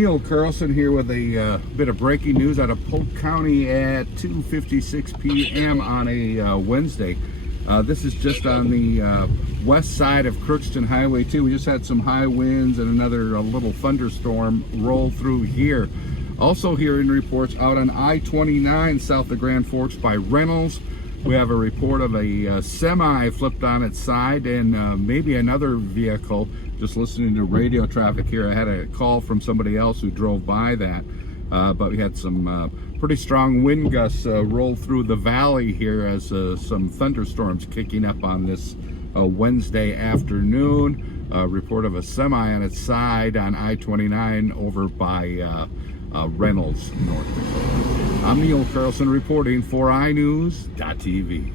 Neil Carlson here with a bit of breaking news out of Polk County at 2:56 p.m. on a Wednesday. This is just on the west side of Crookston Highway 2. We just had some high winds and another little thunderstorm roll through here. Also hearing reports out on I-29 south of Grand Forks by Reynolds. We have a report of a semi flipped on its side and maybe another vehicle. Just listening to radio traffic here, I had a call from somebody else who drove by that. But we had some pretty strong wind gusts roll through the valley here as some thunderstorms kicking up on this Wednesday afternoon. Report of a semi on its side on I-29 over by Reynolds, North Dakota. I'm Neil Carlson reporting for iNews.tv.